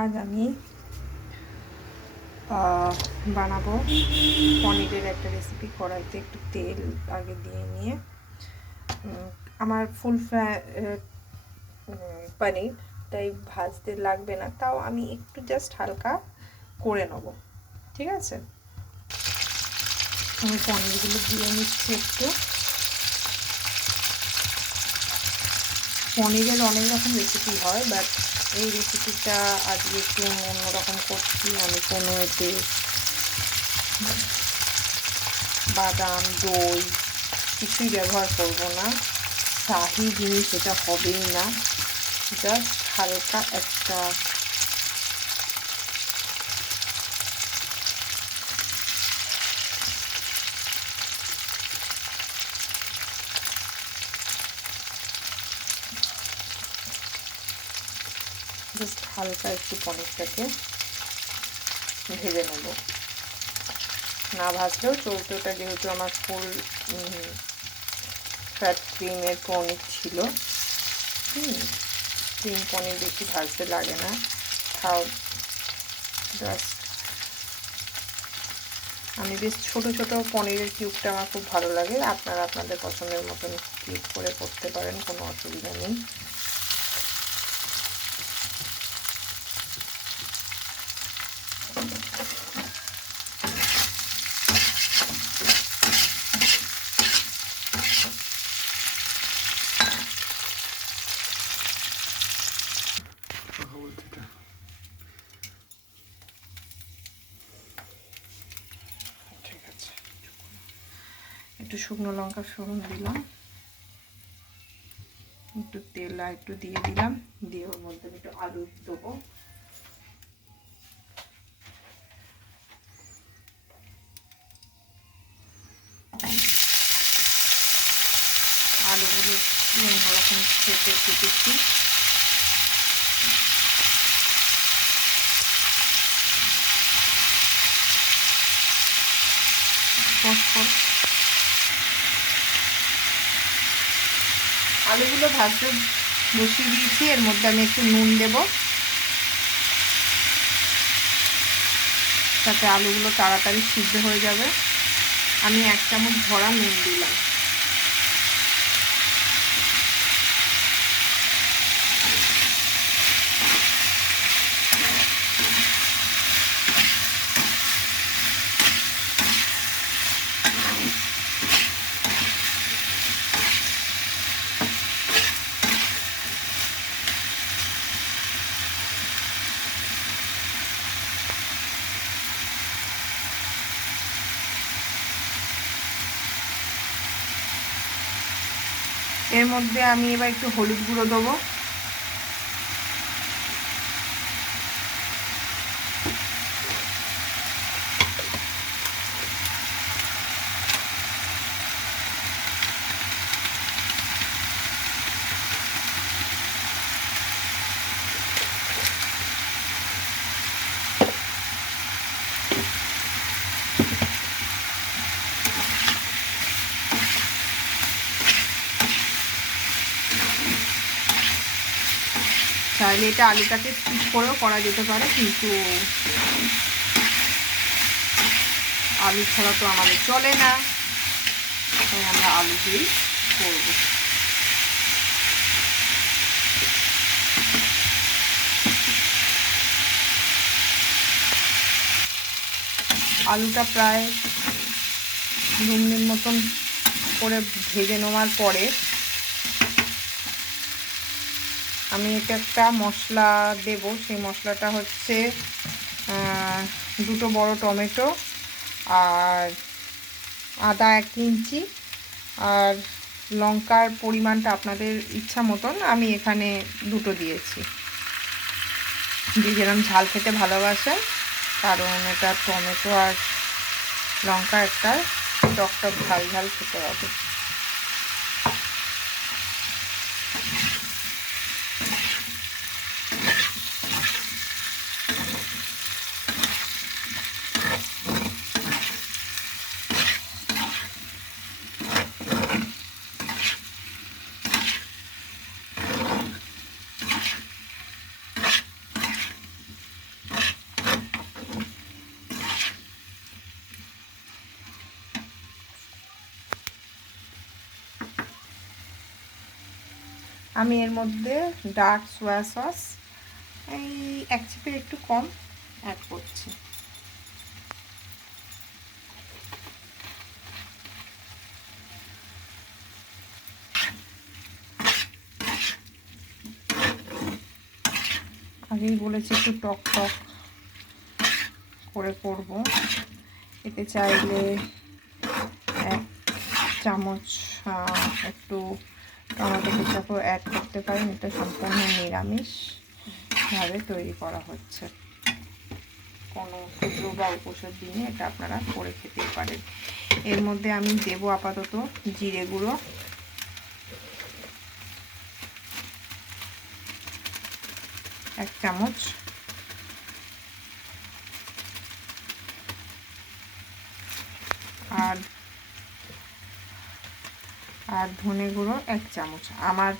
আজ আমি বানাবো পনিরের একটা রেসিপি কড়াইতে একটু তেল আগে দিয়ে নিয়ে। আমার ফুল ফ্রা পনির, তাই ভাজতে লাগবে না, তাও আমি একটু জাস্ট হালকা করে নেব। ঠিক আছে? আমি পনিরগুলো দিয়ে নিচ্ছি একটু। পনিরের অনেক রকম রেসিপি হয় বাট এই রেসিপিটা আজকে একটু আমি অন্যরকম করছি। আমি কোনো এতে বাদাম, দই কিছুই ব্যবহার করব না। শাহি জিনিস এটা হবেই না। জাস্ট হালকা একটা জাস্ট হালকা একটু পনিরটাকে ভেজে নেব। না ভাজলেও ওটা যেহেতু আমার ফুল ফ্যাট ক্রিমের পনির ছিল। হুম, ক্রিম পনির বেশি ভাজতে লাগে না। খাও জাস্ট আমি বেশ ছোট ছোট পনিরের কিউবটা আমার খুব ভালো লাগে। আপনারা আপনাদের পছন্দের মতন কিউব করে করতে পারেন, কোনো অসুবিধা নেই। একটু শুকনো লঙ্কা ফোড়ন দিলাম। একটু তেল আর একটু দিয়ে দিলাম। দিয়ে ওর মধ্যে একটু আলু দেবো। আলুগুলো অন্যরকম খেতে কেটেছি। আলুগুলো ভাজতে বসিয়ে দিয়েছি। এর মধ্যে আমি একটু নুন দেব। তাতে আলুগুলো তাড়াতাড়ি সিদ্ধ হয়ে যাবে। আমি এক চামচ ভরা নুন দিলাম। এর মধ্যে আমি এবার একটু হলুদ গুঁড়ো দেবো। চাইলে এটা আলুটাকে স্কিপ করেও করা যেতে পারে, কিন্তু আলু ছাড়া তো আমাদের চলে না। তাই আমরা আলু দিয়েই করব। আলুটা প্রায় দু মিনিট মতন করে ভেজে নেওয়ার পরে আমি এটা একটা মশলা দেব। সেই মশলাটা হচ্ছে দুটো বড় টমেটো আর আদা এক ইঞ্চি। আর লঙ্কার পরিমাণটা আপনাদের ইচ্ছা মতন আমি এখানে দুটো দিয়েছি। যেরকম ঝাল খেতে ভালোবাসেন, কারণ এটা টমেটো আর লঙ্কা একটা টক টক ঝাল ঝাল খেতে হবে। আমি এর মধ্যে ডার্ক সোয়া সস এই এক চিপের একটু কম অ্যাড করছি। আগেই বলেছি একটু টক টক করে করব। এতে চাইলে এক চামচ একটু টমেটো কেচাপও অ্যাড করতে পারেন, এটা সম্পূর্ণ নিরামিষভাবে তৈরি করা হচ্ছে। কোনো পুজো বা উপোসের দিনে এটা আপনারা করে খেতে পারেন। এর মধ্যে আমি দেবো আপাতত জিরে গুঁড়ো। এক চামচ। আর আর ধনে গুঁড়ো এক চামচ। আমার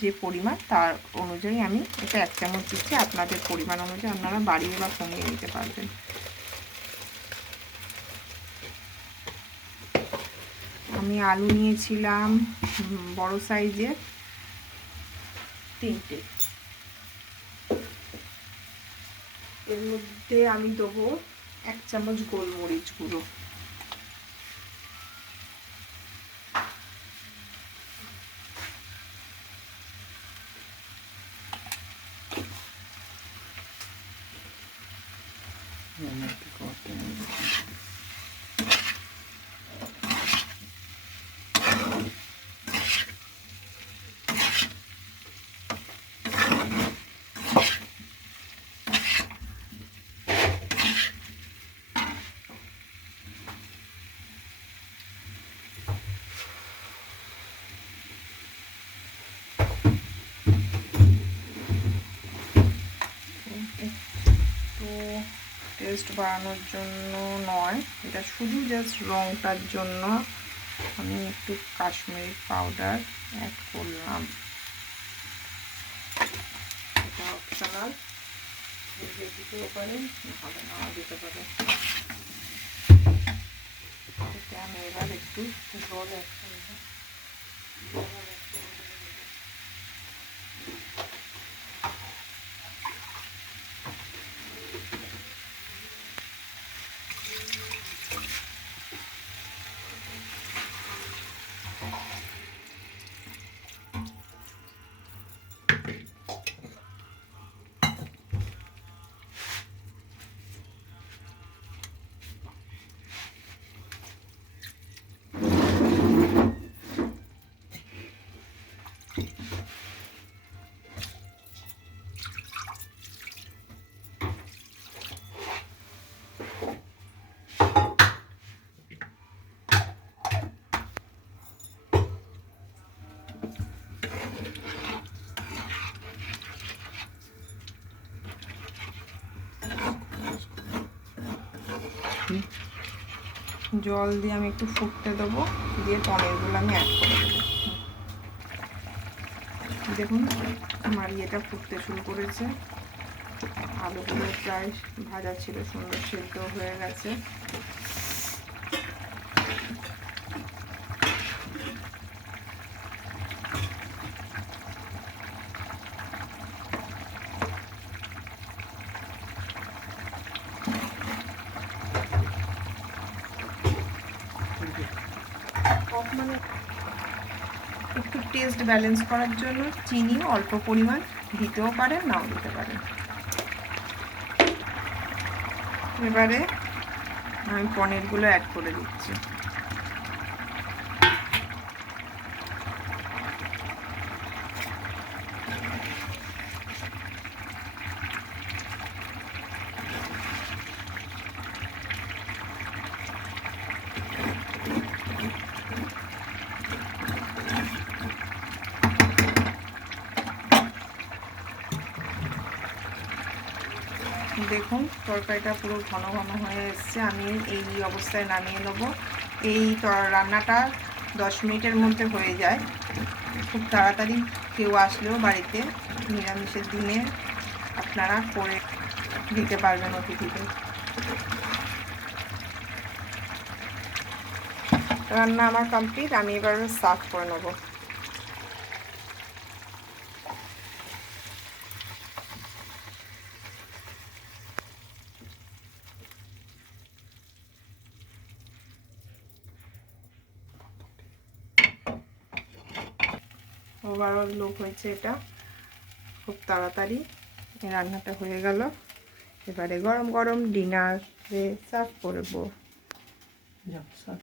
যে পরিমাণ, তার অনুযায়ী আমি এটা এক চামচ দিচ্ছি। আপনাদের পরিমাণ অনুযায়ী আপনারা বাড়িয়ে বা কমিয়ে নিতে পারবেন। আমি আলু নিয়েছিলাম বড় সাইজের তিনটে। এর মধ্যে আমি দেবো এক চামচ গোলমরিচ গুঁড়ো একটু টেস্ট বাড়ানোর জন্য নয়। এটা শুধু জাস্ট রংটার জন্য। আমি একটু কাশ্মীরি পাউডার অ্যাড করলাম। এটা দিতে আমি এবার একটু জল অ্যাড জল দিয়ে আমি একটু ফুটতে দেবো, দিয়ে পনিরগুলো আমি অ্যাড করে দেবো। দেখুন, আমার ইয়েটা ফুটতে শুরু করেছে। আলুগুলো প্রায় ভাজা ছিল, সুন্দর সেদ্ধ হয়ে গেছে মানে একটু টেস্ট ব্যালেন্স করার জন্য চিনি অল্প পরিমাণ, দিতেও পারেন, নাও দিতে পারেন। এবারে আমি পনিরগুলো অ্যাড করে দিচ্ছি। দেখুন, তরকারিটা পুরো ঘন ঘন হয়ে এসছে। আমি এই অবস্থায় নামিয়ে নেব। এই রান্নাটা দশ মিনিটের মধ্যে হয়ে যায়। খুব তাড়াতাড়ি কেউ আসলেও বাড়িতে নিরামিষের দিনে আপনারা করে দিতে পারবেন অতিথিদের। রান্না আমার কমপ্লিট। আমি এবার সার্ভ করে নেব। ওভারঅল লুক হয়েছে এটা। খুব তাড়াতাড়ি রান্নাটা হয়ে গেল। এবারে গরম গরম ডিনারে সার্ভ করব।